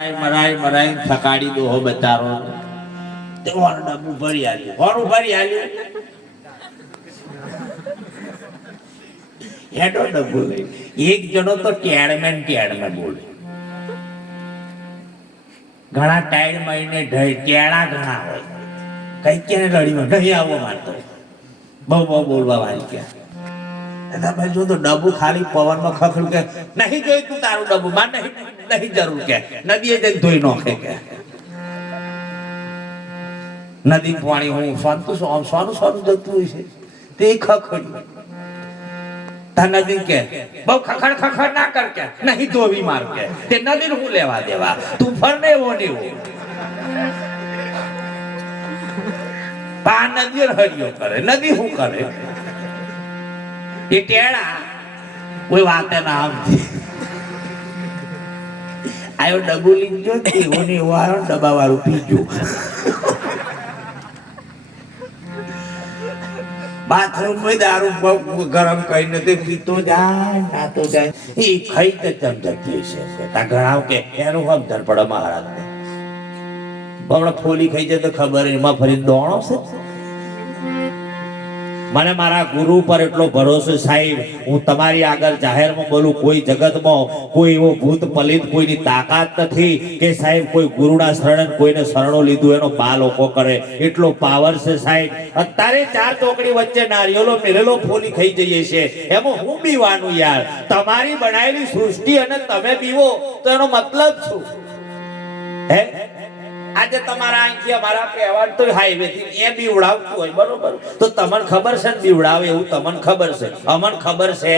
મરાઈ મરાઈ થકાડી દો હો બચારો તે ઓર ડબ્બુ ભરી આલ્યું ઓરું ભરી આલ્યું હેડો ડબ્બુ લઈ એક જણો તો ટેડમેન બોલે ઘણા ટાઈડ મહિને ઢઈ ટેડા ઘણા હોય કઈ ક્યારે લડીમાં નહીં આવો મારતો બહુ બોલવા વાળી ક્યાં તમે જો તો ડબ્બુ ખાલી પવનમાં ખખડું કે નહીં જોઈ તું તારું ડબ્બુ માર નહીં જરૂર કે નદીએ જઈને ધોઈ નોખે કે નદી પાણી હું સોનું જતું હોય છે તે ખખડ્યું તા નદી કે બહુ ખખડ ના કર કે નહીં ધોવી માર કે તે નદી હું લેવા દેવા તું ફર ને એવો ને એવો પા નદી હરિયો કરે નદી શું કરે એ ટેડા કોઈ વાતે ના આવતી આયો ડબ્બુ લીધો એવો ને એવો આવ્યો ડબ્બા વાળું પીજું બાથરૂમ માં દારૂ ગરમ કઈ નથી પીતો જાય નાતો જાય એ ખાઈ તો ચમચતી છે તા ઘણા કે એનું હમ ધરપડા મહારાજ ને બમણા ફોલી ખાઈ જાય તો ખબર એમાં ફરી દોણો છે મને મારા ગુરુ પર એટલો ભરોસો સાહેબ હું તમારી આગળ જાહેરમાં બોલું કોઈ જગતમાં કોઈ એવો ભૂત પલિત કોઈની તાકાત નથી કે સાહેબ કોઈ ગુરુના શરણ કોઈને શરણો લીધું એનો બા લોકો કરે એટલો પાવર છે સાહેબ અત્યારે ચાર ચોકડી વચ્ચે નારિયેલો મેલેલો ફોલી ખાઈ જઈએ છે એમાં હું બીવાનું યાર તમારી બનાવેલી સૃષ્ટિ અને તમે બીવો તો એનો મતલબ શું હે આજે તમારા આંખી અમારા કહેવાય તો હાઈવે થી એ બીવડાવતું હોય બરોબર તો તમને ખબર છે ને બીવડાવે એવું તમને ખબર છે અમને ખબર છે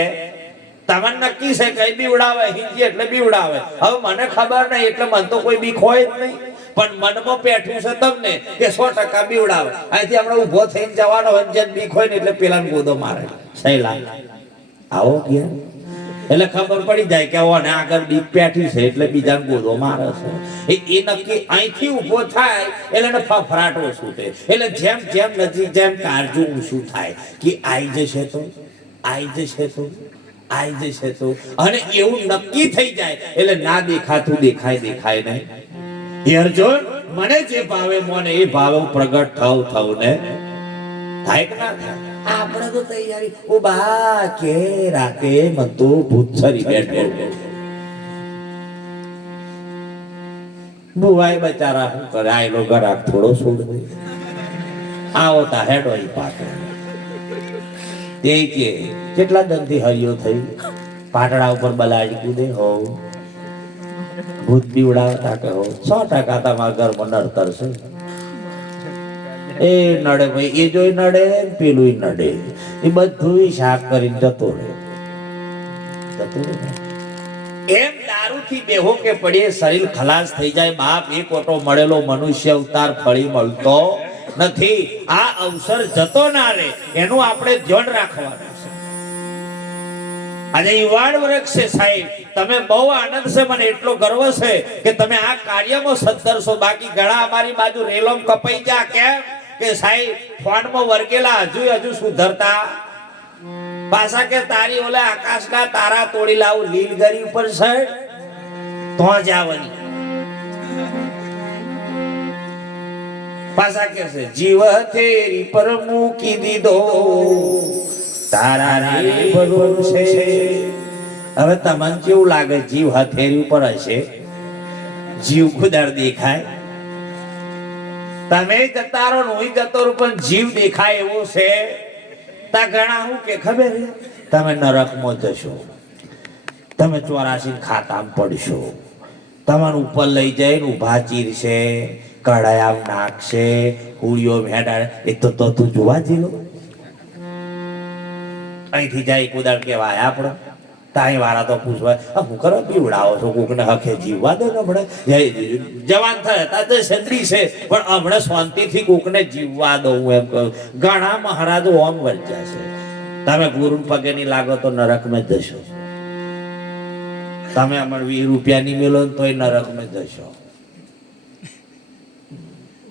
તમને નક્કી છે કઈ બીવડાવે હિંજી એટલે બીવડાવે હવે મને ખબર નહીં એટલે મને તો કોઈ બીક હોય જ નહીં પણ મનમાં પેઠું છે તમને કે 100% બીવડાવે અહીંથી હમણાં ઉભો થઈને જવાનો હોય જેમ બીક હોય ને એટલે પેલાને ગોદો મારે સહેલા આવો ગયા એટલે ખબર પડી જાય કે ઓને આગળ બીક પેઠી છે એટલે બીજાને ગોદો મારે છે એ નક્કી અહીંથી ઊભો થાય એટલે એને ફફરાટ ઓછું થાય એટલે જેમ જેમ નજીક જેમ કાળજું ઊંચું થાય કે આવી જશે તો અને એવું નક્કી થઈ જાય એટલે ના દેખાતું દેખાય નહીં અર્જુન મને જે ભાવે મોને એ ભાવે પ્રગટ થવ ને થાય કે ના થાય આપણે તો તૈયારી ઓ બા કે રાકે મન તો ભૂત સરી બેઠો બુવાય બચારા શું કરે આયલો ગરાક થોડો છોડ દે આવો તા હેડો ઈ પાટો તે કે કેટલા દંતી હરિયો થઈ પાટડા ઉપર બલાડી કૂદે હો ભૂત બીવડાવતા કે હો 100% તમારા ઘરમાં નડતર છે એ નડે ભાઈ એ જોઈ નડે પેલું નડે એ બધું શાક કરીને જતો રહે એમ દારૂથી બેહો કે પડીએ શરીર ખલાસ થઈ જાય બાપ એક ઓટો મળેલો મનુષ્ય અવતાર ફળી મળતો નથી આ અવસર જતો ના રહે એનું આપણે ધ્યાન રાખવાનું છે આજે યુવાન વૃક્ષ છે સાહેબ તમે બહુ આનંદ છે મને એટલો ગર્વ છે કે તમે આ કાર્યમાં સદ્ધરશો બાકી ઘણા અમારી બાજુ રેલોમ કપાઈ જા કેમ કે સાહેબ ફોનમાં વર્ગેલા હજુ સુધરતા પાછા કે તારી ઓલે આકાશના તારા તોડી લાવું લીલગરી ઉપર છે તો જાવની પાછા કે છે જીવ તેરી પર મૂકી દીધો તારા રે ભરોસે હવે તમને કેવું લાગે જીવ હથેરી ઉપર હશે જીવ ખુદાર દેખાય તમે જતા રહો હું જતો રહું પણ જીવ દેખાય એવો છે તા ઘણા હું કે ખબર તમે નરકમાં જશો તમે 84 ખાતામાં પડશો તમારું ઉપર લઈ જઈને ઉભા ચીરશે કડાયા નાખશે કુળીઓ ભેડા એ તો તું જોવા જેલો અહીંથી જાય કુદાર કેવાય આપણો તાઈ વાળા તો પૂછવા હું કરો બીવડાવો છો કોકને હખે જીવવા દો ને હમણાં જવાન થયા તો સંદ્રી છે પણ હમણાં શાંતિથી કોકને જીવવા દો હું એમ કહું ઘણા મહારાજો ઓમ વર્જા છે તમે ગુરુ પગે ની લાગો તો નરક માં જશો તમે હમણાં 20 રૂપિયાની મેલો તોય નરક માં જશો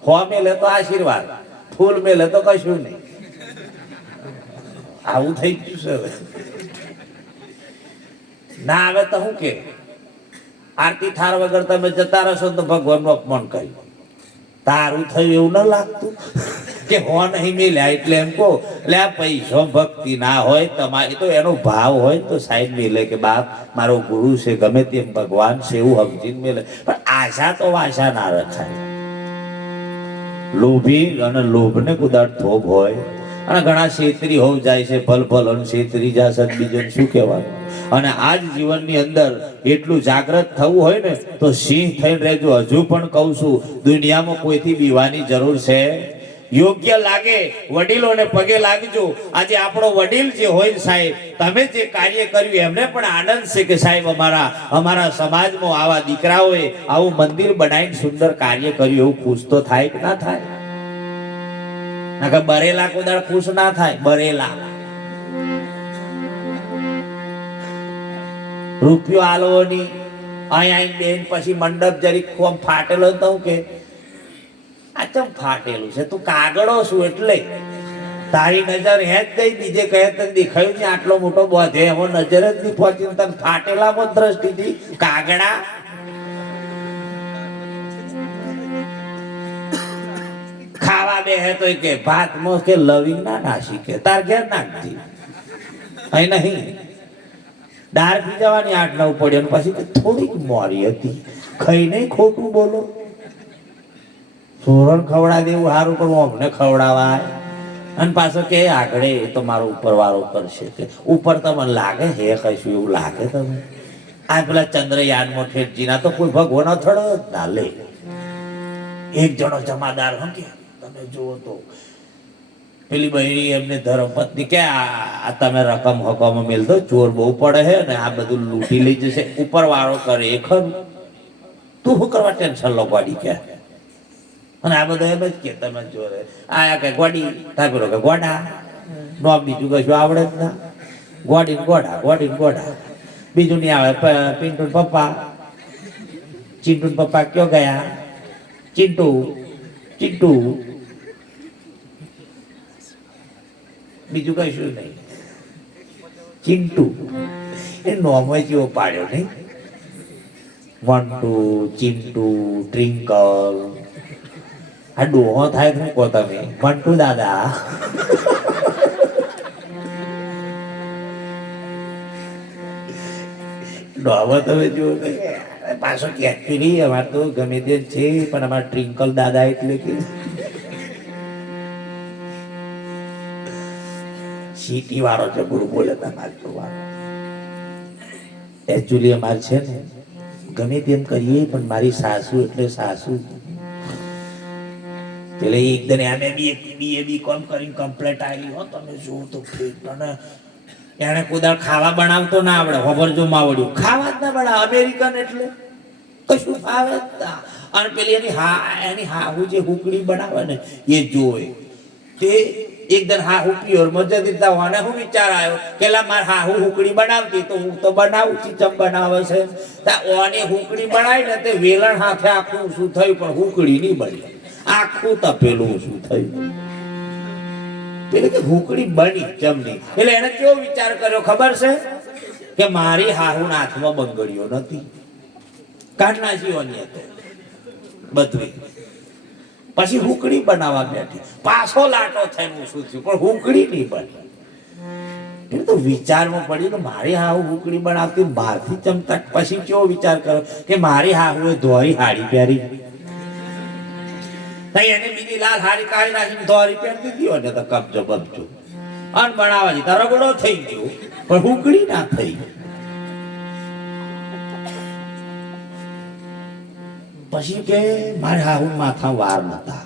હો મેલે તો આશીર્વાદ ફૂલ મેલે તો કશું નહીં આવું થઈ ગયું છે ના આવે તો શું કે આરતી થાર વગર તમે જતા રહેશો તો ભગવાનનું અપમાન કર્યું. તારું થયું એવું ન લાગતું કે હો નહીં મેલ્યા એટલે એમ કહો એટલે આ પૈસો ભક્તિ ના હોય તમારે તો એનો ભાવ હોય તો સાહેબ મેલે કે બાપ મારો ગુરુ છે ગમે તેમ ભગવાન છે એવું સમજીને મેલે. પણ આશા તો આશા ના રખાય. લોભી અને લોભને કુદાડ થોભ હોય અને ઘણા છેતરી હોવ જાય છે ભલ ભલ અને છેતરી જશે બીજું શું કહેવાનું. અને આજ જીવનની અંદર એટલું જાગૃત થવું હોય ને તો સિંહ થઈને રહેજો. હજુ પણ કહું છું દુનિયામાં કોઈથી બીવાની જરૂર છે. યોગ્ય લાગે વડીલોને પગે લાગજો. આજે આપણો વડીલ જે હોય સાહેબ તમે જે કાર્ય કર્યું એમને પણ આનંદ છે કે સાહેબ અમારા સમાજમાં આવા દીકરાઓએ આવું મંદિર બનાવીને સુંદર કાર્ય કર્યું એવું ખુશ તો થાય કે ના થાય? ના કે બરેલા કોદાળ ખુશ ના થાય. બરેલા રૂપિયો આલવાની અહીં બેન પછી મંડપ જરીક ખોમ ફાટેલો તો કે આ ચમ ફાટેલું છે તું કાગડો શું એટલે તારી નજર હે જ ગઈ બીજે કહે તને દેખાયું ને આટલો મોટો બોધે એમાં નજર જ નહીં પહોંચી તને ફાટેલામાં દ્રષ્ટિથી કાગડા. ખાવા બે હે તો કે ભાતમાં કે લવિંગ ના નાસી કે તાર ઘેર નાખજી અહીં નહીં. દાળ પી જવાની 8-9 પડ્યો પછી થોડીક મોરી હતી ખાઈ નહીં ખોટું બોલો. સોરણ ખવડા દેવું સારું પણ અમને ખવડાવાય અને પાછો કે આગળ એ તો મારો ઉપર વાળો કરશે કે ઉપર તમને લાગે હે કશું એવું લાગે તમે? આ પેલા ચંદ્રયાનમાં ઠેઠજીના તો કોઈ ભગવાન થડો ના લે. એક જણો જમાદાર હો કે તમે જુઓ તો પેલી બહેરી એમને ધર્મપત્ની કે આ તમે રકમ હકમ મેલ દો ચોર બહુ પડે છે ને આ બધું લૂંટી લઈ જશે. ઉપર વાળો કરે એ ખરું તું શું કરવા ટેન્શન લો ગોડી કે. અને આ બધા એમ જ કે તમે જોરે આયા કે ગોડી તાર પેલો કે ગોડા નો બીજું કશું આવડે જ ના. ગોડી ગોડા ગોડી ગોડા બીજું નહીં આવે. પિન્ટુ પપ્પા ચિંટુ પપ્પા ક્યો ગયા? ચિંટુ ચિંટુ બીજું કશું નહીં. ચિંટુ એ નોમ જેવો પાડ્યો નહીં. મંટુ ચિંટુ ટ્રિંકલ આ ડોહો થાય શું કહો તમે? મંટુ દાદા ડોહો તમે જુઓ પાછો એકચ્યુઅલી અમારે તો ગમે તે છે પણ અમારા ટ્રિંકલ દાદા એટલે કે સિટી વાળો છે ગુરુ બોલે તમારે જોવાનું. એકચ્યુઅલી અમારે છે ને ગમે તેમ કરીએ પણ મારી સાસુ એટલે સાસુ એટલે એકદમ એમ BA કરીને કમ્પ્લેટ આવી હો તમે જુઓ તો અને એને કોદાળ ખાવા બનાવતો ના આવડે. ખબર જો માવડ્યું ખાવા જ ના બનાવે. અમેરિકન એટલે કશું ફાવે જ ના. અને પેલી એની હાહુ જે હુકડી બનાવે ને એ જોવે તે એકદમ હાહુ પ્યોર મજા દીધા હોને હું વિચાર આવ્યો કે મારે હાહુ હુકડી બનાવતી તો હું તો બનાવું છું. ચમ બનાવે છે ઓની હુકડી બનાવી ને તે વેલણ હાથે આખું શું થયું પણ હુકડી નહીં બની. આખું તપેલું શું થયું એટલે કે હુકડી બની જમની. એટલે એને કેવો વિચાર કર્યો ખબર છે કે મારી હાહુ હાથમાં બંગડીઓ નથી કાઢના જીવની હતો બધું. પછી હુકડી બનાવવા બેઠી પાછો લાટો થઈને શું થયું પણ હુકડી નહીં બની. એટલે તો વિચારમાં પડ્યું કે મારી હાહુ હુકડી બનાવતી બહારથી ચમતા. પછી કેવો વિચાર કર્યો કે મારી હાહુએ ધોરી હાડી પહેરી એને બીજી લાલ હારી કાઢી નાખીને ધોરી પહેરતી દીધો ને તો કબજો બબજો અને બનાવવાની રગડો થઈ ગયો પણ હુકડી ના થઈ. પછી કે મારે હાહુ માથા વાર નતા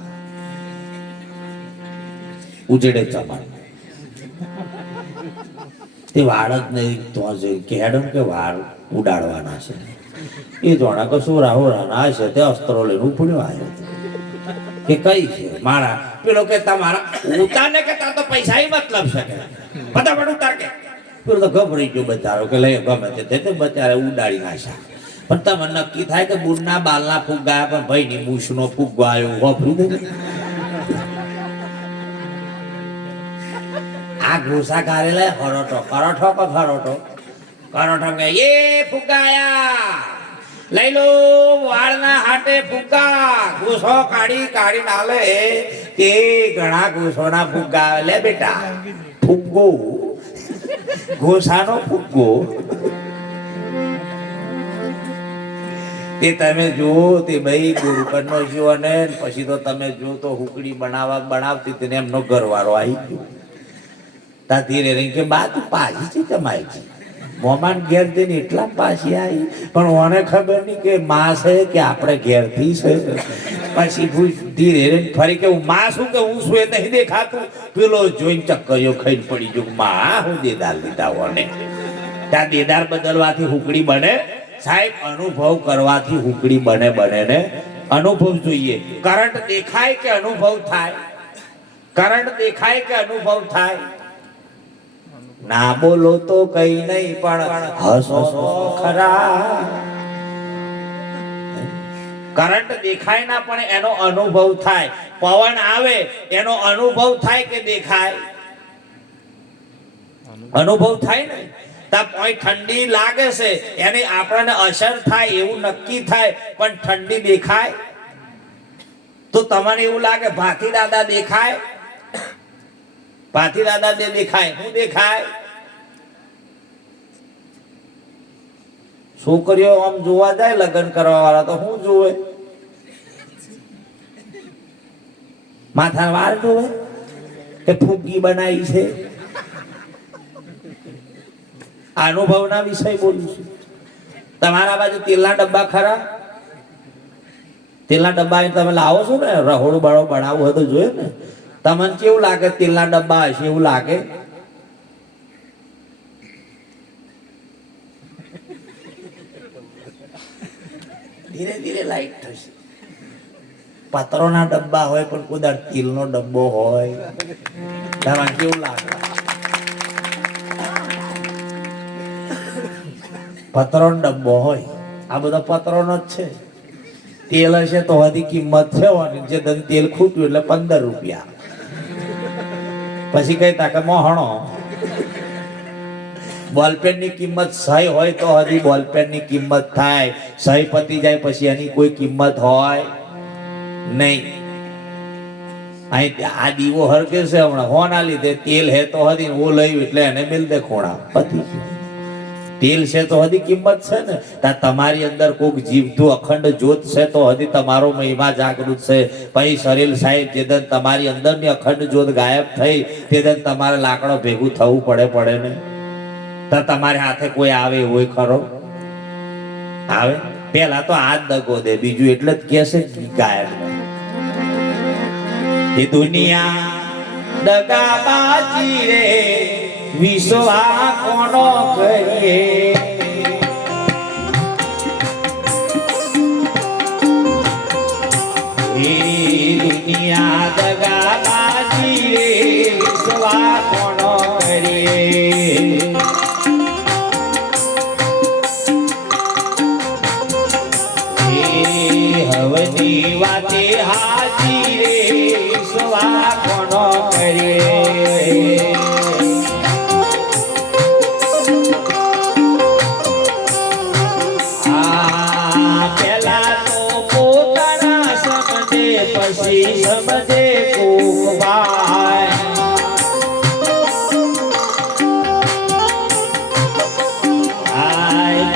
ઉજડે ચમન તે વાળ જ નહીં તો કે હેડમ કે વાળ ઉડાડવાના છે. એ જોણા કશું રાહુ રાના છે તે અસ્ત્રો લઈને ઉપડ્યો આવ્યો કે કઈ છે મારા પેલો કે તમારા ઉતારને કે તાર તો પૈસા મતલબ છે કે ફટાફટ ઉતાર કે પેલો તો ગભરાઈ ગયો બચારો કે લઈ ગમે તે બચારે ઉડાડી નાખ્યા. પણ તમે નક્કી થાય કે બુડના બાલના ફૂગ ગયા પણ ભાઈ ની મૂછનો ફૂગ આવ્યો વાપરી દે. આ ઘૂસા કાઢેલા હરોટો કરોઠો કે ખરોટો કરોઠો કે એ ફુગાયા લઈ લો વાળના હાટે ફુગ્ગા ઘૂસો કાઢી કાઢી નાલે તે ઘણા ઘૂસોના ફુગ્ગા આવે. લે બેટા ફુગ્ગો ઘોસાનો ફુગ્ગો તે તમે જુઓ તે ભાઈ ગુરુકરનો જીવો ને પછી તો તમે જો તો હુકડી બનાવતી તેને એમનો ઘરવાળો આવી ગયો. તા ધીરે રહીને કે બા તું પાછી છે કમાઈ છે મોમાન ઘેર જઈને એટલા પાછી આવી પણ ઓને ખબર નહીં કે માં છે કે આપણે ઘેરથી છે. પછી ધીરે રહીને ફરી કે હું માં શું કે હું શું એ નહીં દેખાતું. પેલો જોઈને ચક્કરીઓ ખાઈને પડી ગયો માં હું દેદાર લીધા ઓને. ત્યાં દેદાર બદલવાથી હુકડી બને સાહેબ. અનુભવ કરવાથી હુકડી બને ને અનુભવ જોઈએ. કરંટ દેખાય કે અનુભવ થાય? કરંટ દેખાય કે અનુભવ થાય? ના બોલો તો કઈ નહીં પણ હસો ખરા. કરંટ દેખાય ના પણ એનો અનુભવ થાય. પવન આવે એનો અનુભવ થાય કે દેખાય? અનુભવ થાય ને. ઠંડી લાગે છે એની આપણને અસર થાય એવું નક્કી થાય પણ ઠંડી દેખાય તો તમને એવું લાગે ભાથી દાદા દેખાય? ભાથી દાદા દેખાય. શું દેખાય? છોકરીઓ આમ જોવા જાય લગ્ન કરવા વાળા તો શું જોવે? માથા વાળ જોવે કે ફૂગી બનાવી છે? અનુભવના વિષય બોલું છું. તમારા બાજુ તેલના ડબ્બા ખરા? તેલના ડબ્બા તમે લાવો છો ને રહોડું બાળો બનાવવું હોય તો જોયે ને. તમને કેવું લાગે તેલના ડબ્બા હશે એવું લાગે? ધીરે ધીરે લાઈટ થશે. પતરોના ડબ્બા હોય પણ કુદર તેલનો ડબ્બો હોય તમને કેવું લાગે? પતરોનો ડબ્બો હોય. આ બધો પતરોનો જ છે. તેલ હશે તો હજી કિંમત છે. જે ધન તેલ ખૂટ્યું એટલે 15 રૂપિયા. પછી કઈ તાકે મોહણો. બોલપેન ની કિંમત 100 હોય તો હજી બોલપેન ની કિંમત થાય. 100 પતી જાય પછી એની કોઈ કિંમત હોય નહીં. અહીં આ દીવો હરકે છે હમણાં હોના લીધે તેલ હે તો હજી ઓ લઈ એટલે એને મિલ દે ખોણા પતી ગયું. તેલ છે તો હજી કિંમત છે ને. તમારી અંદર કોઈક જીવતું અખંડ જ્યોત છે તો હજી તમારો મહિમા જાગૃત છે. પછી સરેલ સાહેબ જેદન તમારી અંદરની અખંડ જ્યોત ગાયબ થઈ તેદન તમારે લાકડો ભેગું થવું પડે ને. તો તમારે હાથે કોઈ આવે હોય ખરો? આવે પેલા તો હાથ દગો દે બીજું એટલે જ કે છે ગાયબ. એ દુનિયા દગાબાજી રે વિશ્વા કોનો કરીએ. એ દુનિયા દગાબાજી રે વિશ્વા કોનો કરીએ. હવની વાતે હાજી રે વિશ્વા કોનો કરીએ. પછી સમજે કોક ભાઈ.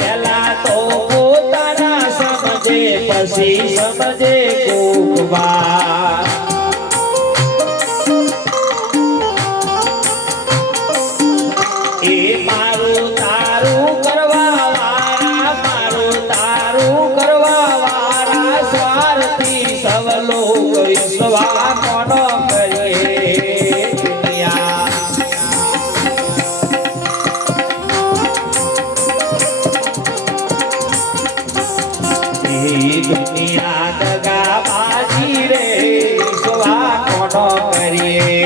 પેલા તો પોતાના સમજે પછી સમજે કોક ભાઈ. એ મારું તારું કરવા વાળા, મારું તારું કરવા વાળા સ્વાર્થી સવ લોક વિશ્વા કોનો કરીએ. દુનિયા દુનિયા દગાબાજી રે વિશ્વા કોનો કરીએ.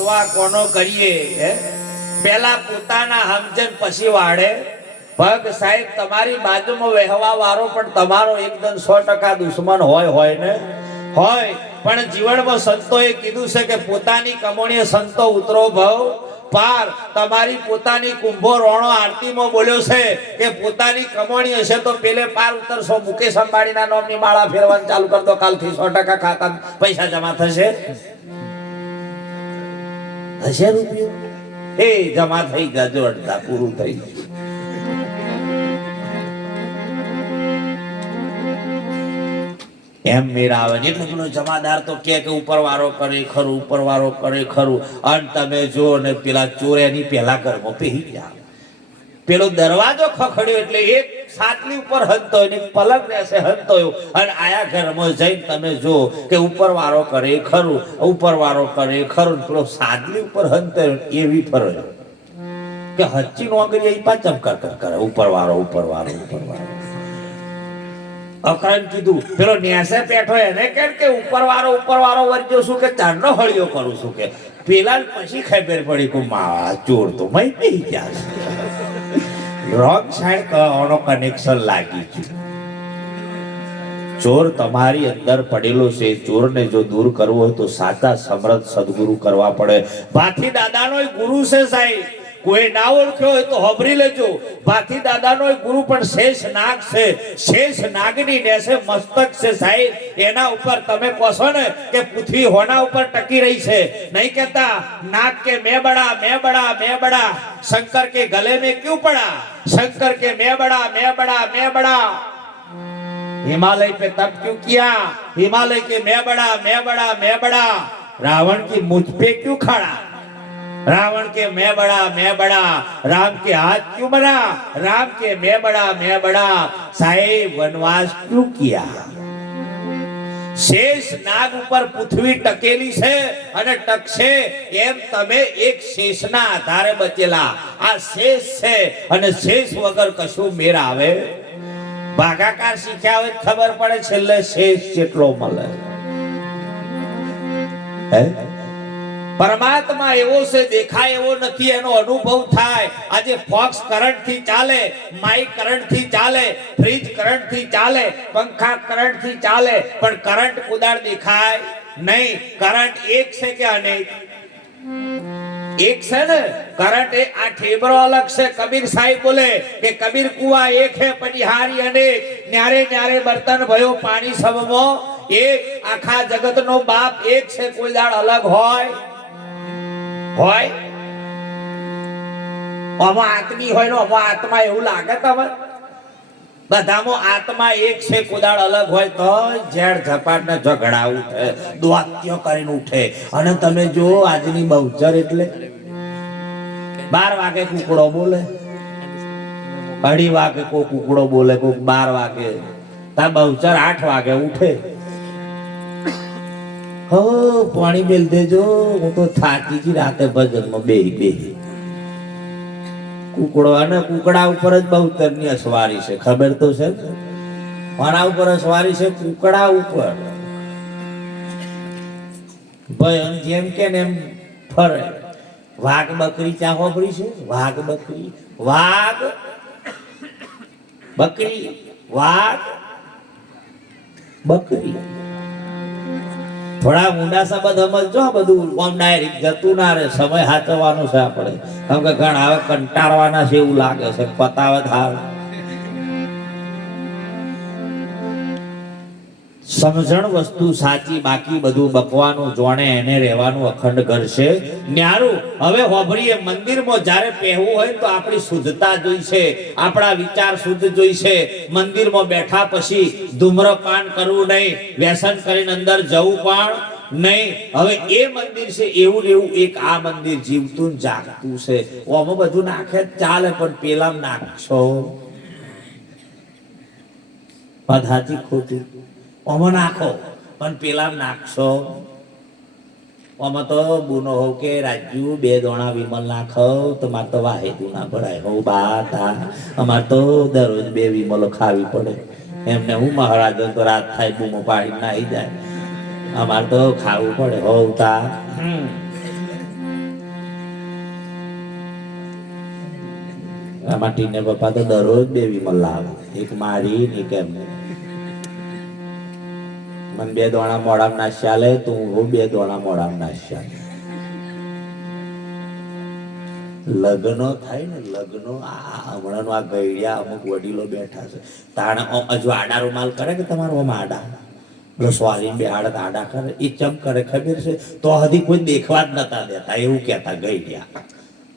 વિશ્વા કોનો કરીએ હે પેલા પોતાના સમજણ પછી વાળે ભગ સાહેબ તમારી બાજુમાં વહેવા વાળો પણ તમારો એકદમ 100% દુશ્મન હોય ને હોય પણ જીવનમાં સંતોએ કીધું છે કે પોતાની કમોણીએ સંતો ઉતરો ભવ પાર તમારી પોતાની કુંભો રોણો આરતીમાં બોલ્યો છે કે પોતાની કમોણી હશે તો પેલે પાર ઉતરશો મુકેશ અંબાણીના નામની માળા ફેરવાનું ચાલુ કર દો કાલથી 100% ખાતા પૈસા જમા થશે રૂપિયો એ જમા થઈ જજો અડધા પૂરું થઈ ગયું એમ મેરા આવે એટલે પેલો જમાદાર તો કે ઉપરવાળો કરે ખરું ઉપરવાળો કરે ખરું અને તમે જો ને પેલા ચોર એની પેલા ઘરમાં પેહી ગયા પેલો દરવાજો ખખડ્યો એટલે એક સાતલી ઉપર હંતોય ને પલંગ રહેશે હંતોયો અને આયા ઘરમાં જઈને તમે જો કે ઉપરવાળો કરે ખરું ઉપરવાળો કરે ખરું પેલો સાતલી ઉપર હંતોયો એવી ફરજો કે હચ્ચી નોકરી એ પાછમ કરે ઉપરવાળો અકરાન કીધું પેલો ન્યાસે બેઠો એને કે ઉપરવાળો વર્જો શું કે ચારનો હળિયો કરું છું કે પેલા પછી ખબર પડી કે મા ચોર તો મય પી ગયા રોંગ સાઈડ કનો કનેક્શન લાગી ગયું ચોર તમારી અંદર પડેલો છે ચોરને જો દૂર કરવો હોય તો સાચા સમર્થ સદગુરુ કરવા પડે ભાથી દાદાનો ગુરુ છે સાહેબ કોઈ ના ઓળખ્યો હોય તો હબરી લેજો ભાથી દાદાનો ગુરુ પણ શેષ નાગ છે શેષ નાગની નેસે મસ્તક છે સાહેબ એના ઉપર તમે કહો ને કે પૃથ્વી હોના ઉપર ટકી રહી છે નહીં કહેતા નાગ કે મેં બડા શંकर के गले में क्यों पड़ा शंकर के मैं बड़ा हिमालय पे तप क्यों किया हिमालय के मैं बड़ा रावण की मुझ पे क्यों खड़ा रावण के मैं बड़ा राम के हाथ क्यों बना राम के मैं बड़ा साहेब वनवास क्यों किया शेष नाग ઉપર પૃથ્વી ટકેલી છે અને ટકશે એમ તમે એક શેષના આધારે બચેલા આ શેષ છે અને શેષ વગર કશું મેર આવે ભાગાકાર શીખ્યા હોય ખબર પડે છેલ્લે શેષ કેટલો મળે હે પરમાત્મા એવો છે દેખાય એવો નથી એનો અનુભવ થાય આજે ફોક્સ કરંટ થી ચાલે માઇક કરંટ થી ચાલે ફ્રીજ કરંટ થી ચાલે પંખા કરંટ થી ચાલે પણ કરંટ કુદાળ દેખાય નહીં કરંટ એક છે કે અનેક એક છે ને કરંટ એ આ ઠેબરો અલગ છે કબીર સાહેબ બોલે કે કબીર કુવા એક હે પનિહારી અનેક ન્યારે ન્યારે બર્તન ભયો પાણી સબમો એક આખા જગતનો બાપ એક છે કોઈ દાળ અલગ હોય આમાં આત્મી હોય ને આમાં આત્મા એવું લાગે તમે બધામાં આત્મા એક છે કોદાળ અલગ હોય તો ઝેડ ઝપાટ ને ઝઘડા ઉઠે દ્વાત્ય કરીને ઉઠે અને તમે જો આજની બહુચર એટલે 12 વાગે કુકડો બોલે 2:30 વાગે કોઈ કુકડો બોલે કોઈ 12 વાગે તા બહુચર 8 વાગે ઉઠે હો પાણી બેલ દેજો હું તો થાકી ગઈ રાતે ભજનમાં બે કુકડો અને કુકડા ઉપર જ બહુતરની અસવારી છે ખબર તો છે મારા ઉપર અસવારી છે કુકડા ઉપર ભાઈ જેમ કે ને એમ ફરે વાઘ બકરી ચા હોબરી છે વાઘ બકરી થોડા ઊંડા સંબંધ સમજજો બધું ઓમ ડાયરેક્ટ જતું ના રહે સમય સાચવવાનો છે આપણે કેમ કે ઘણા હવે કંટાળવાના છે એવું લાગે છે પતાવે થાળ સમજણ વસ્તુ સાચી બાકી બધું બકવાનું જોણે એને રહેવાનું અખંડ ઘર છે ન્યારું હવે હોભરીએ મંદિરમાં જ્યારે પહેવું હોય તો આપણી શુદ્ધતા જોઈશે આપણા વિચાર શુદ્ધ જોઈશે મંદિરમાં બેઠા પછી ધૂમ્રપાન કરવું નહીં વ્યસન કરીને અંદર જવું પણ નહીં હવે એ મંદિર છે એવું એક આ મંદિર જીવતું જાગતું છે ઓમાં બધું નાખે ચાલે પણ પેલા નાખશો પધાતી ખોટી ઓમાં નાખો પણ પેલા નાખશો ઓમાં તો બુનો હોવ કે રાજ્યુ 2 દોણા વિમલ નાખો તો મારે તો વાહેતું ના ભરાય હો બાતા અમારે તો દરરોજ 2 વિમલો ખાવી પડે એમને હું મહારાજ તો રાત થાય બૂમો પાડી નાહી જાય અમારે તો ખાવું પડે હોવ તા આમાં ટીને પપ્પા તો દરરોજ બે વિમલ લાવે, એક મારી ને એક એમને. મને 2 દોણા મોડામાં નાસ્યા લે તો હું 2 દોણા મોડામાં નાસ્યા. લગ્નો થાય ને લગ્નો, હમણાંનું આ ગઈડિયા અમુક વડીલો બેઠા છે તાણે હજુ આડા રૂમાલ કરે કે તમારો આમ આડા પેલો સ્વારી બેહાડત આડા કરે, એ ચમ કરે ખબર છે? તો હજી કોઈ દેખવા જ નતા દેતા એવું કહેતા ગઈડિયા.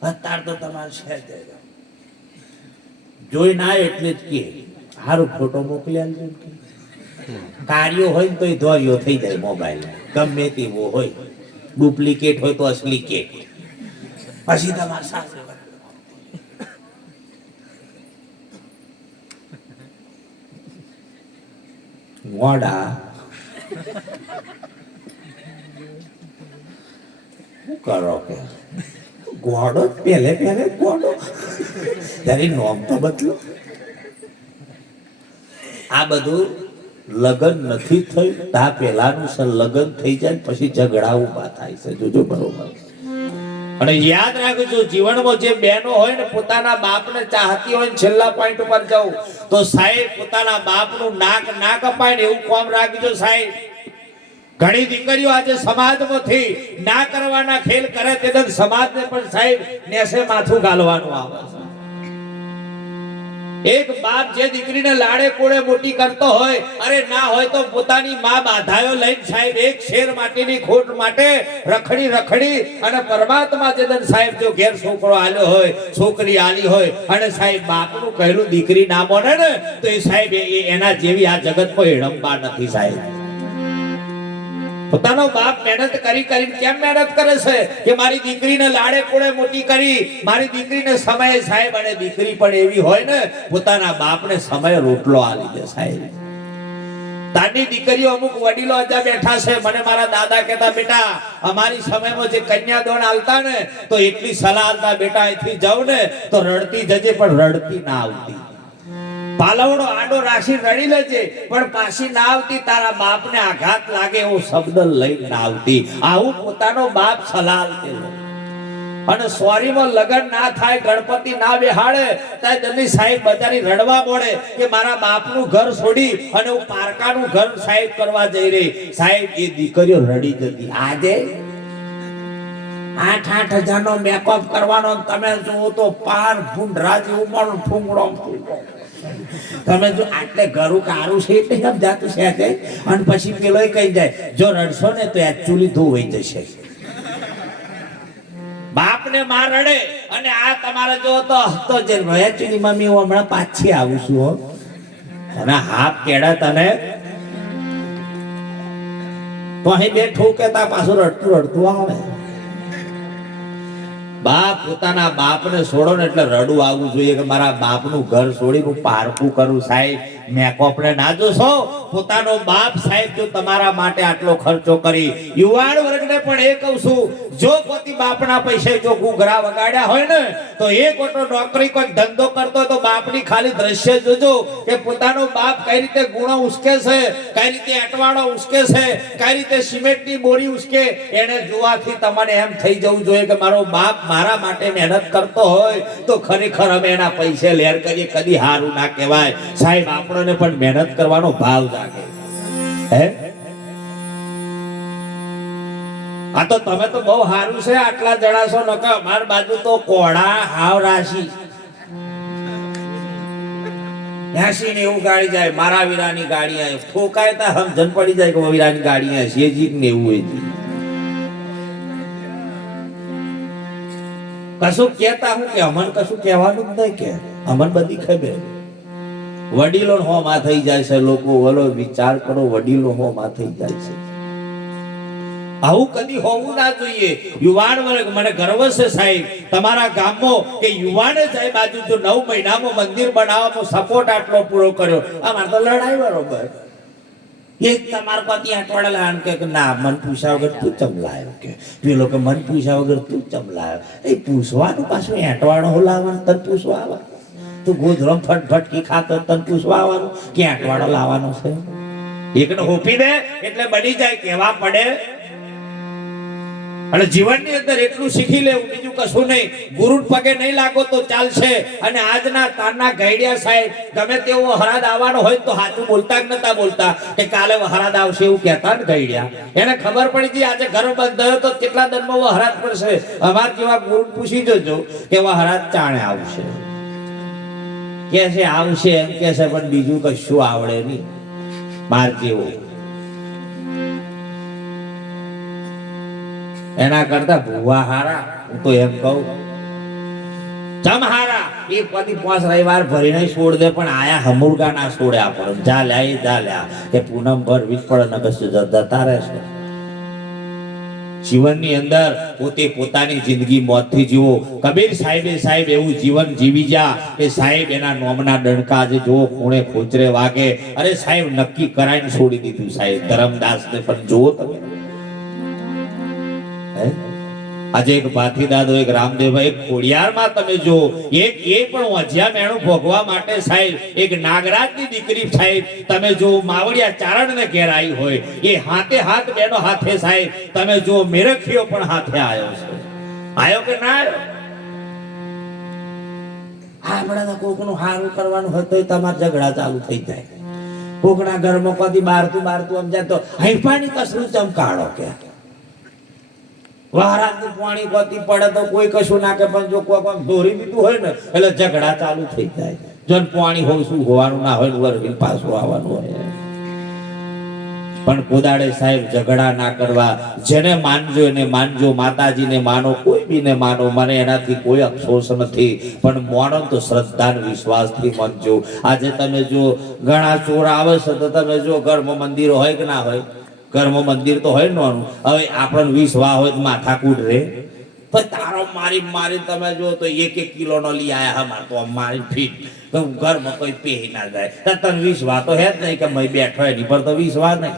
અત્યાર તો તમારે છે જોઈ ના એટલે જ કે સારું ફોટો મોકલી આલજો કે કાર્યો હોય ને તો એ ધોર્યો થઈ જાય મોબાઈલ, ગમે તેવો હોય, ડુપ્લિકેટ હોય તો અસલી કેટ. પછી તમારે સાસરે મોડા શું કરો કે ગોડો પહેલે ગોડો તારી નોમ તો બદલો. આ બધું લગ્ન નથી થયું તા પહેલાનું લગ્ન થઈ જાય પછી ઝઘડા ઉભા થાય છે. જોજો બરોબર. અને યાદ રાખજો, જીવનમાં જે બહેનો હોય ને પોતાના બાપને ચાહતી હોય ને છેલ્લા પોઈન્ટ ઉપર જાઉં તો સાહેબ પોતાના બાપનું નાક ના કપાય ને એવું કામ રાખજો સાહેબ. ઘણી દીકરીઓ આજે સમાજમાંથી ના કરવાના ખેલ કરે તે સમાજને પણ સાહેબ નેસે માથું ગાલવાનું આવે છે. એક બાપ જે દીકરીને લાડે કોડે મોટી કરતો હોય, અરે ના હોય તો પોતાની માં બાધાયો લઈને સાહેબ એક શેર માટેની ખોટ માટે રખડી અને પરમાત્મા જે સાહેબ જો ઘેર છોકરો આલ્યો હોય, છોકરી આલી હોય અને સાહેબ બાપનું કહેલું દીકરી ના માને ને તો એ સાહેબ એના જેવી આ જગતમાં હેડંબા નથી સાહેબ. પોતાનો બાપ મહેનત કરી કેમ મહેનત કરે છે કે મારી દીકરીને લાડે કોડે મોટી કરી, મારી દીકરીને સમયે સાહેબ, અને દીકરી પણ એવી હોય ને પોતાના બાપને સમય રોટલો આલી દે સાહેબ. તાની દીકરીઓ અમુક વડીલો અજા બેઠા છે, મને મારા દાદા કહેતા બેટા અમારી સમયમાં જે કન્યાદાન આલતા ને તો એટલી સલાહ આલતા બેટા અહીંથી જાવ ને તો રડતી જજે પણ રડતી ના આવતી. પાલવડો આડો રાશી રડી લેજે પણ પાછી ના આવતી, તારા બાપને આઘાત લાગે એવો શબ્દ લઈ ના આવતી. આવું પોતાનો બાપ સલાહ આપેલો. અને સોરીમાં લગન ના થાય, ગણપતિ ના બેહાડે ત્યાં દલી સાહેબ બજારી રડવા પડે કે મારા બાપનું ઘર છોડી અને હું પારકાનું ઘર સાહેબ કરવા જઈ રહી. સાહેબ એ દીકરીઓ રડી જતી. આજે 8,000 નો મેકઅપ કરવાનો, તમે જુઓ તો પાર ભૂંડરા જેવું પણ ફૂંગડો. તમે જો આટલે ઘરું કારું છે એટલે સમજાતું છે અને પછી પેલો કહી જાય જો રડશો ને તો એકચ્યુઅલી ધોવાઈ જશે. બાપને માં રડે અને આ તમારે જો તો જે એકચ્યુઅલી મમ્મી હું હમણાં પાછી આવું છું હો, અને હાફ કેડા તને તો અહીં બે ઠોકેતા પાછું રડતું આવે. બાપ પોતાના બાપને છોડો ને એટલે રડવું આવવું જોઈએ કે મારા બાપનું ઘર છોડી હું પારકું કરું સાહેબ. મેકઅપ ને ના જોશો, પોતાનો બાપ સાહેબ જો તમારા માટે આટલો ખર્ચો કરી. યુવાન વર્ગને પણ એ કહું છું, જો પોતી બાપના પૈસે જો ઘૂઘરા વગાડ્યા હોય ને તો એક ઓટો નોકરી કોઈ ધંધો કરતો હોય તો બાપની ખાલી દ્રશ્ય જોજો કે પોતાનો બાપ કઈ રીતે ગુણો ઉસકે છે, કઈ રીતે અટવાડો ઉસકે છે, કઈ રીતે સિમેન્ટની બોરી ઉસકે. એને જોવાથી તમને એમ થઈ જવું જોઈએ કે મારો બાપ મારા માટે મહેનત કરતો હોય તો ખરેખર અમે એના પૈસે લેર કરીએ, કદી હારું ના કહેવાય સાહેબ. આપણને પણ મહેનત કરવાનો ભાવ જાગે. હે આ તો તમે તો બહુ સારું છે આટલા જણાશો નકા અમાર બાજુ તો કોડા હાવ રાશી 80 ને એવું ગાડી જાય. મારા વીરાની ગાડી આવી ઠોકાય તા સમજણ પડી જાય કે વીરાની ગાડી આવી છે ને એવું હોય છે. કશું કહેતા હું કે અમન કશું કહેવાનું જ નહીં કે અમન બધી ખબર. વડીલો હોમાં થઈ જાય છે લોકો, વલો વિચાર કરો વડીલો હોમાં થઈ જાય છે. આવું કદી હોવું ના જોઈએ. યુવાન વર્ગ મને ગર્વ છે સાહેબ તમારા ગામમાં કે યુવાને જાય બાજુ જો 9 મહિનામાં મંદિર બનાવવામાં સપોર્ટ આટલો પૂરો કર્યો. અમાર તો લડાઈ બરોબર. એક તમાર પતિ અટવાડેલા કે ના મન પૂછ્યા વગર તું ચમ લાયો કે પેલો કે મન પૂછ્યા વગર તું ચમ લાયો. એ પૂછવાનું પાછું એટવાડો હો લાવવાનું, તને પૂછવા આવે. તું ગોધરો ફટફટકી ખાતો તને પૂછવા આવવાનું કે આટવાડો લાવવાનો છે. એકને હોપી દે એટલે બની જાય કેવા પડે. અને જીવનની અંદર એટલું શીખી લેવું, બીજું કશું નહીં. ગુરુ પગે નહીં લાગો તો ચાલશે. અને આજના તારના ગઈડિયા સાહેબ ગમે તેવો વહરાદ આવવાનો હોય તો સાચું બોલતા જ નતા બોલતા કે કાલે વહરાદ આવશે એવું કહેતા ને ગઈડિયા. એને ખબર પડી હતી આજે ઘર બંધ થયો તો કેટલા દનમાં વહરાદ પડશે. અમાર જેવા ગુરુ પૂછી જોજો કે વહરાદ ચાણે આવશે. કે છે આવશે એમ કે છે, પણ બીજું કશું આવડે નહીં. માર જેવો એના કરતા ભૂવા હારા. હું તો એમ કહું ચમ હારા એ પતિ 5 રવિવાર ભરીને છોડ દે, પણ આયા હમુરગા ના છોડે આપણને. જા લ્યા જા લ્યા કે પૂનમ ભરવી જ પડે, ને કશું જતા રહેશે. જીવનની અંદર પોતે પોતાની જિંદગી મોતથી જીવો. કબીર સાહેબ એવું જીવન જીવી જા કે સાહેબ એના નોમના ડણકા આજે જો ખૂણે ખોચરે વાગે. અરે સાહેબ નક્કી કરાઈને છોડી દીધું સાહેબ ધરમદાસને. પણ જુઓ તમે આજે એક ભાથી દાદો, એક રામદેવભાઈ, એક ખોડિયારમાં તમે જો એક એ પણ વંજ્યા મેણું ભોગવા માટે સાહેબ એક નાગરાજની દીકરી સાહેબ તમે જો માવડિયા ચારણને ઘેર આવી હોય એ હાથે હાથ બેનો હાથે સાહેબ તમે જો મેરખીઓ પણ હાથે આવ્યો છે. આવ્યો કે ના આવ્યો? આપણા કોકનું હારું કરવાનું હોય તો તમારા ઝઘડા ચાલુ થઈ જાય. કોકના ઘરમાં કદી બારતું સમજાય તો હૈફાની કસરું ચમકાડો કે વહરાદનું પાણી ગોતી પડે તો કોઈ કશું નાખે, પણ જો કોઈ આમ દોરી દીધું હોય ને એટલે ઝઘડા ચાલુ થઈ જાય. જો પાણી હોય શું હોવાનું ના હોય વરવીને પાછું આવવાનું હોય. પણ કોદાડે સાહેબ ઝઘડા ના કરવા. જેને માનજો એને માનજો, માતાજીને માનો, કોઈ બીને માનો, મને એનાથી કોઈ અફસોસ નથી. પણ માનો તો શ્રદ્ધા અને વિશ્વાસથી માનજો. આજે તમે જો ઘણા ચોર આવે છે તો તમે જો ઘરમાં મંદિર હોય કે ના હોય, ઘરમાં મંદિર તો હોય નોનું. હવે આપણને વિશ્વાસ હોય માથાકૂટ રે, પણ તારો મારી તમે જો તો 1 કિલો નો લઈ આયા હમાર તો મારી ફીટ ઘરમાં કોઈ પહેરી ના જાય. તને વિશ્વાસ તો હે જ નહીં કે મેં બેઠો એની પર તો વિશ્વાસ નહીં.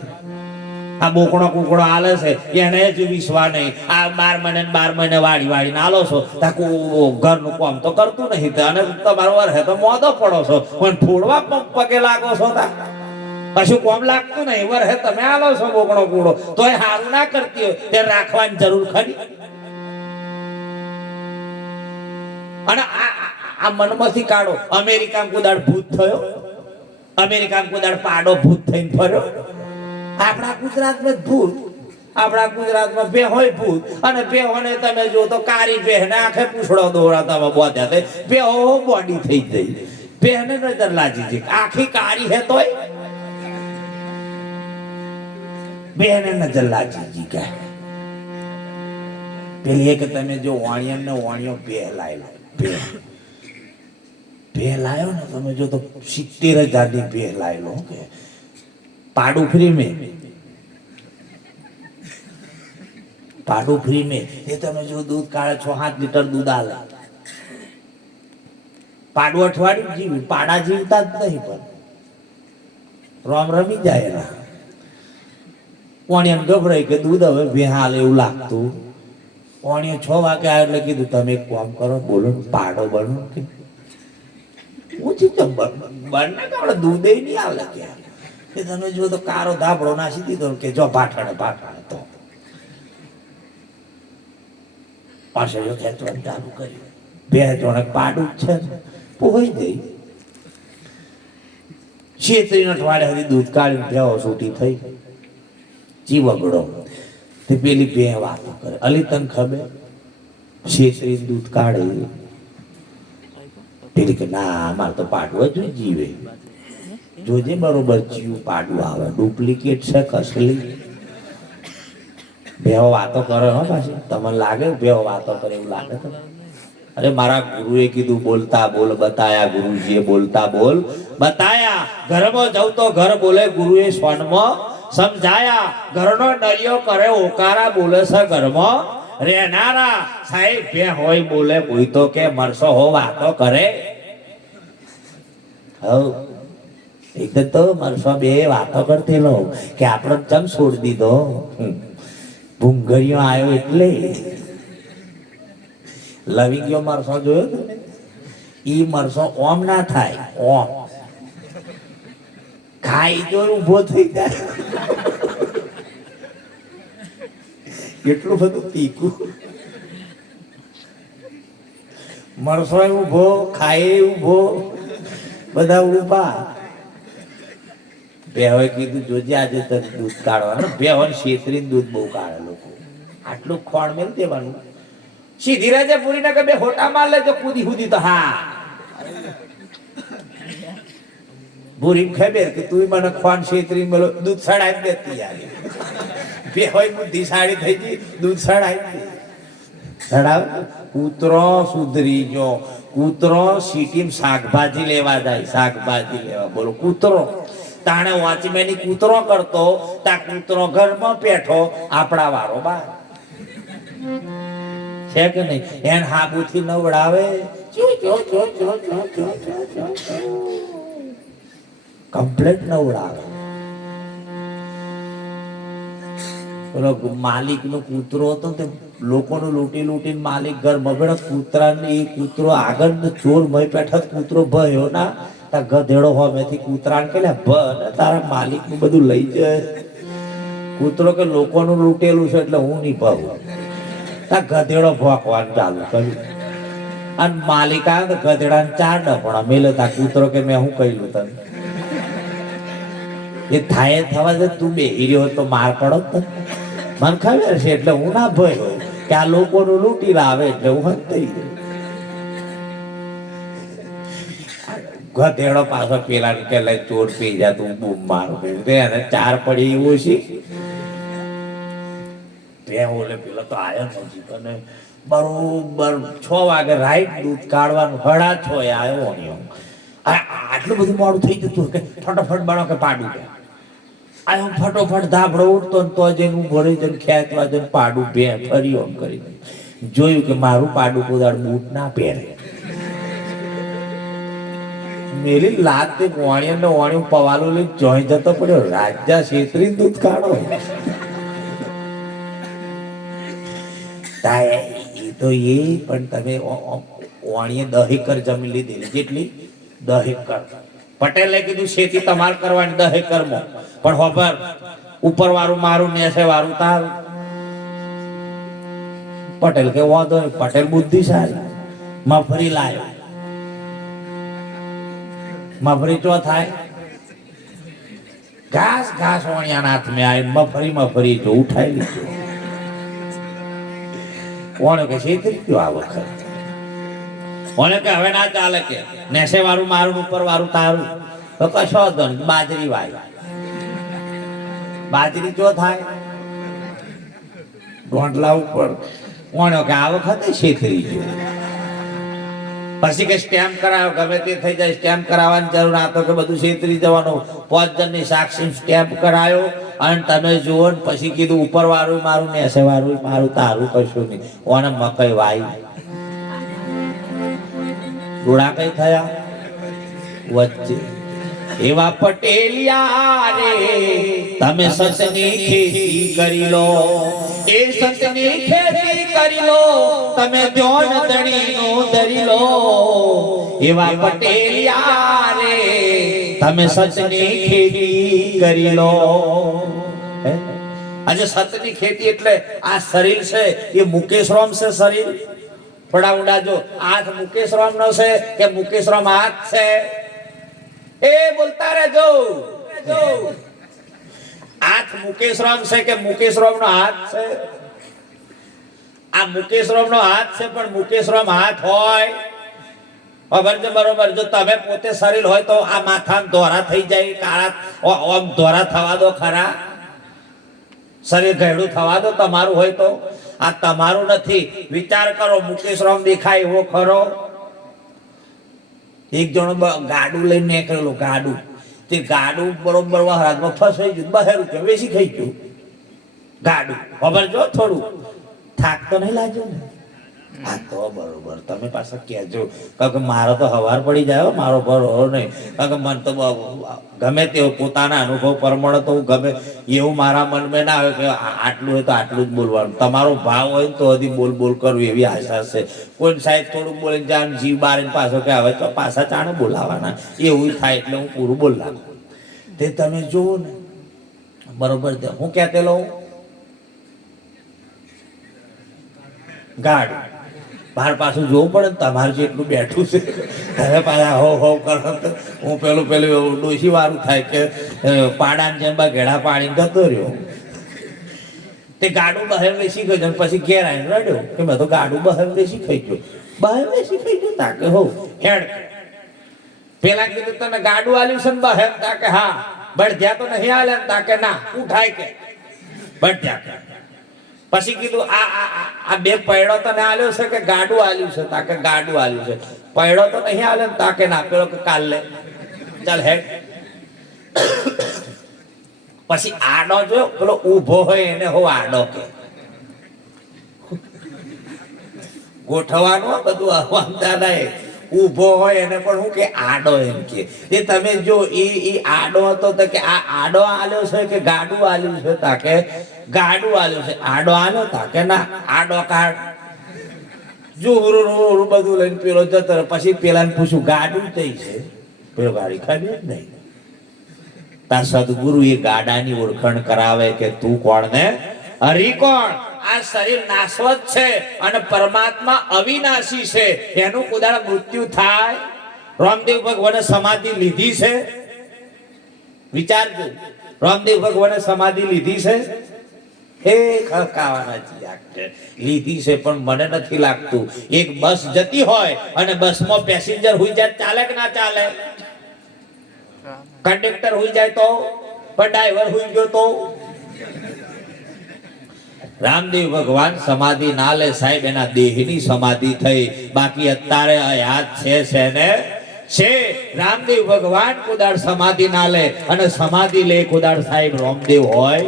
આ બોકડો કુકડો આલે છે એને જ વિશ્વાસ નહીં. આ 12 મહિને વાડી આલો છો ઘરનું કામ તો કરતું નહીં. અને તમારો વર હે તો મોદો પડો છો, પણ થોડવા પગે લાગો છો કશું કોમ લાગતું નહીં. વર હે તમે આલો છો બોકડો કુકડો તોય હારું ના કરતી હોય તે રાખવાની જરૂર ખરી. અને આ મનમાંથી કાઢો. અમેરિકામાં કુદાડ ભૂત થયો, અમેરિકામાં કુદાડ પાડો ભૂત થઈને ફર્યો. આપણા ગુજરાતમાં ભૂત, આપણા ગુજરાતમાં બે હોય ભૂત. અને બે હોને તમે જો તો કારી બેહને આખે પૂછડો દોરાતામાં બોધ્યા તે બે હો બોડી થઈ ગઈ. બેહને નજર લાગી છે આખી કારી હે તોય બેહને નજર લાગી જી કે પેલી એક તમે જો વાણિયમ ને વાણિયો બે લાયેલો બે લાયો ને તમે જો તો 70,000 ની બે લાયેલો કે પાડું ફ્રી में પાડું ફ્રી में એ તમે જો દૂધ કાઢે 6-7 લીટર દૂધ આલે. પાડું અઠવાડિયું જીવ્યું, પાડા જીવતા જ નહીં. પણ રોમ રમી જાય એના વાણિયાને ગભરાઈ કે દૂધ હવે બે હાલ એવું લાગતું. વાણિયો 6 વાગે આવ્યો એટલે કીધું તમે એક કામ કરો, બોલો પાડો બનો કે ઓછી બને કે દૂધ નહીં આલે કે તમે જો તો કારો ધાબળો નાસી દીધો કે જો ભાઠાણે તો પાસે જો ખેંચવાનું ચાલુ કર્યું. બે જણ પાડું જ છે પોઈ ગઈ. 36 અઠવાડિયા સુધી દૂધ કાઢ્યું, ભેવો છૂટી થઈ જીવગડો. તે પેલી બે વાતો કરે, અલી તને ખબર 36 દૂધ કાઢે. પેલી કે ના અમારે તો પાડવું જ જીવે. જોજે બરોબર જીવ પાડું આવે, ડુપ્લિકેટ છે કસલી. બેહો વાતો કરે હો પાછી. તમને લાગે બેહો વાતો કરે એવું લાગે તમને? અરે મારા ગુરુએ કીધું બોલતા બોલ બતાયા, ગુરુજીએ બોલતા બોલ બતાયા. ઘરમાં જવું તો ઘર બોલે, ગુરુએ સ્વનમાં સમજાયા. ઘરનો નળિયો કરે ઓકારા, બોલે છે ઘરમાં રહેનારા. સાહેબ બે હોય બોલે, કોઈ તો કે મરસો હો વાતો કરે. એકદમ તો મરસો બે વાતો કરતી લો કે આપણો ચમ છોડી દીધો. ભૂંગળીઓ આવ્યો એટલે લવિંગિયો મરસો જોયો તમે? ઈ મરસો ઓમ ના થાય, ઓમ ખાઈ જો ઉભો થઈ જાય. એટલું બધું તીખું. મરસો ઉભો, ખાય ઉભો, બધા ઉભા. બેહોએ કીધું જોજે આજે તને દૂધ કાઢવાનું. બેહોને છેતરીને દૂધ બહુ કાઢે લોકો. આટલું ખોણ મેલ દેવાનું. સીધી રાજા પૂરી ના કે બે હોટા માર લેજો કૂદી કૂદી તો હા. ભૂરી ખબર કે તું મને ખોન છેતરી મેલો દૂધ સડાઈ દેતી યાર. બેહોય બુદ્ધિશાળી થઈ ગઈ, દૂધ સડાઈ સડાવ. કૂતરો સુધરી ગયો. કૂતરો સિટીમાં શાકભાજી લેવા જાય, શાકભાજી લેવા. બોલો કૂતરો તાણે વોચમેની કૂતરો કરતો, તા કૂતરો ઘરમાં બેઠો, આપણા વારો બાર છે કે નહીં. એને હાબુથી નવડાવે, કમ્પ્લેટ નવડાવે. પેલો માલિક નો કૂતરો હતો તે લોકોનું લૂંટી લૂંટીને માલિક ઘર બગડે. કૂતરાને એ કૂતરો આગળ ચોર ભય બેઠા, કૂતરો ભયો ના તા ગધેડો હોમેથી કૂતરાને કે તારા માલિક નું બધું લઈ જાય. કૂતરો કે લોકોનું લૂંટેલું છે એટલે હું નહીં ભાવું. તા ગધેડો ભોંકવાનું ચાલુ કર્યું. અને માલિક આવે તો ગધેડાને 4 ડફણા મેલે. તા કૂતરો કે મેં શું કહ્યું તને? એ થાય થવા દે, તું બેહી રહ્યો તો માર પડો તને. મને ખબર છે એટલે હું ના ભયો કે આ લોકોનું લૂંટી લાવે એટલે હું હંતાઈ ગયો. ગધેડો પાછો પેલા કે લઈ ચોર પી જા તું બૂમ મારું એને 4 પડી એવું છે. ઓલે પેલો તો આવ્યો નથી અને બરોબર 6 વાગે રાઈટ દૂધ કાઢવાનું 6:30 આવ્યો નહીં. આટલું બધું મોડું થઈ જતું કે ફટાફટ બનો કે પાડું કે આયો ફટોફટ ધાબળો ઉઠતો ને તો જઈને ઉભો રહી જઈને ખેંચવા જઈને પાડું બે ફરી ઓમ કરી જોયું કે મારું પાડું કોદાળ બૂટ ના પહેરે. મેરી લાત તે વાણિયા ને વાણિયું પવાલું લઈને જોઈ જતો પડ્યો. રાજા છેતરી દૂધ કાઢો. એ તો એ પણ તમે વાણીએ 10 એકર જમીન લીધેલી. જેટલી 10 એકર. પટેલે કીધું ખેતી તમારે કરવાની 10 એકરમાં, પણ ખબર ઉપર વાળું મારું નેસે વાળું તારું. પટેલ કે વાંધો નહીં. પટેલ બુદ્ધિશાળી મફરી લાયો. મફરી ચો થાય ઘાસ ઘાસ વાણિયાના હાથમાં આવી મફરી જો ઉઠાઈ લીધું. કોણે કે છેતરી ગયો આ વખત. કોણે કે હવે ના ચાલે કે નેસે વાળું મારું ઉપર વાળું તારું. તો કશો દન બાજરી વાય. બાજરી જો થાય ડોંટલા ઉપર. કોણે કે આ વખતે છેતરી ગયો. પછી કે સ્ટેમ્પ કરાવો, ગમે તે થઈ જાય સ્ટેમ્પ કરાવવાની જરૂર ના તો કે બધું છેતરી જવાનું. 5 જણની સાક્ષી સ્ટેમ્પ કરાયો અને તમે જુઓ ને પછી કીધું ઉપર વાળું મારું નેસે વાળું મારું તારું કશું નહીં. ઓને મકઈ વાઈ ડોળા કઈ થયા વચ્ચે. એવા પટેલિયા રે તમે સતની ખેતી કરી લો. એ સતની ખેતી કરી લો તમે ધ્યોન ધણીનો ધરી લો. એવા પટેલિયા રે તમે સતની ખેતી કરી લો. આજે સતની ખેતી એટલે આ શરીર છે એ મુકેશરામ છે. શરીર થોડા ઊંડા જો. હાથ મુકેશરામ નો છે કે મુકેશરામ હાથ છે? એ બોલતા રહેજો. હાથ મુકેશરામ છે કે મુકેશરામ નો હાથ છે? આ મુકેશરામ નો હાથ છે પણ મુકેશરામ હાથ હોય ખબર છે બરોબર. જો તમે પોતે શરીર હોય તો આ માથામાં ધોરા થઈ જાય, કાળા ઓમ ધોરા થવા દો ખરા. શરીર ઘેડું થવા દો તમારું હોય તો. આ તમારું નથી. વિચાર કરો મુકેશરામ દેખાય એવો ખરો? એક જણો ગાડું લઈને નીકળેલો. ગાડું તે ગાડું બરોબર હાથમાં ફસાઈ ગયું. 12 રૂપિયા વેચી ખાઈ ગયું ગાડું. ખબર જો થોડું થાક તો નહીં લાગ્યો ને? આ તો બરોબર. તમે પાછા કહેજો કારણ કે મારો તો હવાર પડી જાય. મારો બરોબર નહીં કારણ કે મન તો ગમે તેવો પોતાના અનુભવ પ્રમાણે તો ગમે એવું મારા મનમાં ના આવે કે આટલું હોય તો આટલું જ બોલવાનું. તમારો ભાવ હોય તો હજી બોલ બોલ કરવું એવી આશા છે. કોઈ સાહેબ થોડુંક બોલીને જાણ જીવ બારીને પાછો કે હવે તો પાછા ચાણે બોલાવાના એવું થાય એટલે હું પૂરું બોલ નાખું. તે તમે જુઓ ને બરોબર. હું કહેતેલો ગાડું બહાર પાછું જોવું પડે ને તમારે જેટલું બેઠું છે હવે પાછા હોવ કરો તો હું પેલું ડોશી વાળું થાય કે પાડાને જેમ બા ઘેડા પાડીને જતો રહ્યો તે ગાડું બહાર બેસી ગયો અને પછી ઘેર આવીને રડ્યો કે મેં તો ગાડું બહાર બેસી ખાઈ ગયો બહાર બેસી ખાઈ ગયો તાકે હોવ હેડ પેલા કીધું તને ગાડું આલ્યું છે ને બહાર તાકે હા બળધ્યા તો નહીં આલે ને તાકે ના ઉઠાય કે બળધ્યા કે પછી કીધું આ બે પૈડો તને આલ્યો છે કે ગાડું આલ્યું છે તાકે ગાડું આલ્યું છે પૈડો તો નહીં આલે ને તાકે ના પેલો કે કાલ લે ચાલ હેડ પછી આડો જો પેલો ઊભો હોય એને હો આડો કે ગોઠવવાનું બધું આવતા નહીં ઊભો હોય એને પણ હું કે આડો એમ કે એ તમે જો એ આડો હતો તો કે આ આડો આલ્યો છે કે ગાડું આલ્યું છે તાકે ગાડું આલ્યું છે આડો આલ્યો તાકે ના આડો કાઢ જો હુરું બધું લઈને પેલો જતો રહ્યો. પછી પેલાને પૂછ્યું ગાડું કઈ છે પેલો ગાડી ખાવી જ નહીં તા સદગુરુ એ ગાડાની ઓળખાણ કરાવે કે તું કોણ ને હરી કોણ આ શરીર નાશવત છે અને પરમાત્મા અવિનાશી છે એનું કુદાળ મૃત્યુ થાય રામદેવ ભગવાને સમાધિ લીધી છે વિચારજો રામદેવ ભગવાને સમાધિ લીધી છે હે ખકાવાના છે લીધી છે પણ મને નથી લાગતું એક બસ જતી હોય અને બસમાં પેસેન્જર હોઈ જાય ચાલે કે ના ચાલે કંડક્ટર હોઈ જાય તો પણ ડ્રાઈવર હોઈ ગયો તો રામદેવ ભગવાન સમાધિ ના લે સાહેબ એના દેહની સમાધિ થઈ બાકી અત્યારે યાદ છે ને છે રામદેવ ભગવાન કુદાળ સમાધિ ના લે અને સમાધિ લે કુદાળ સાહેબ રામદેવ હોય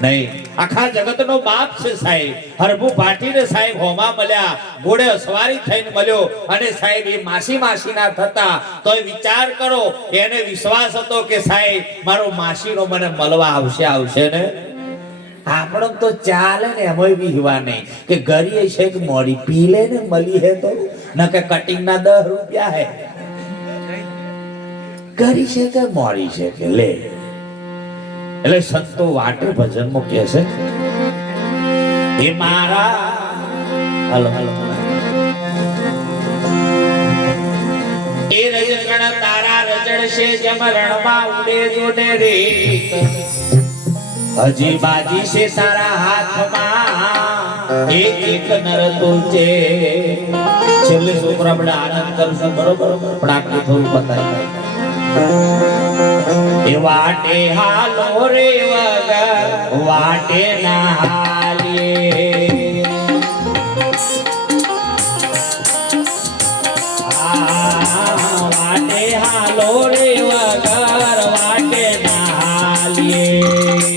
નહીં આખા જગતનો બાપ છે સાહેબ હરભુ ભાટીને સાહેબ હોમા મળ્યા ઘોડે સવારી થઈને મળ્યો અને સાહેબ એ માસી ના થતા તોય વિચાર કરો એને વિશ્વાસ હતો કે સાહેબ મારો માસીનો મને મળવા આવશે ને આપણો તો ચાલે ને એમાં વિહવા નહીં કે ગરી છે કે મોડી પી લે ને મળી હે તો ન કે કટિંગ ના 10 રૂપિયા હે ગરી છે કે મોડી છે કે લે એટલે સંતો વાટે ભજન માં કહે છે એ મારા હાલો એ રજગણ તારા રજણ છે જેમ રણમાં ઉડે જોડે રે હજી બાજી છે તારા હાથમાં એક નર તુજે છેલ્લે છોકરા બડા આનંદ કરશે બરોબર પણ આટલું થોડું બતાવી એ વાટે હાલો રે વગર વાટે ના હાલીએ વાટે હાલો રે વગર વાટે ના હાલીએ